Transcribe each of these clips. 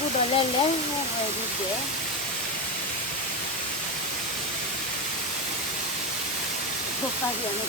Cô đó lên lấy về đi để thuộc vào hiện này.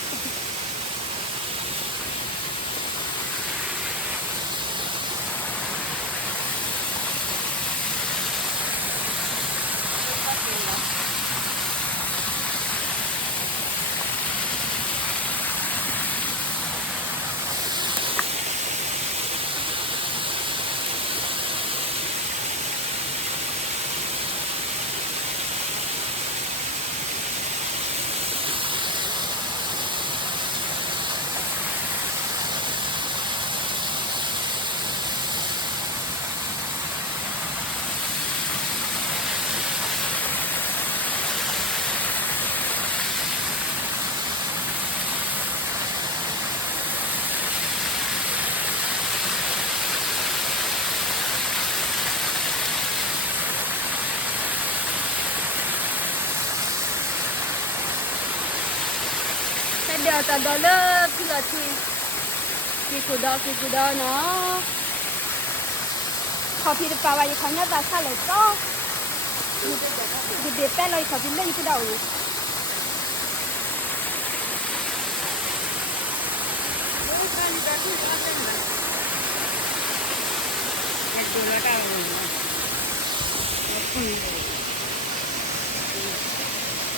Bây giờ tao đó là cái là cái đó nó họ thì được bảo vậyเขาเนี่ยแต่ถ้าเลยก็เด็ดแต่เลยเขาจะเล่นที่เดาอยู่$1 का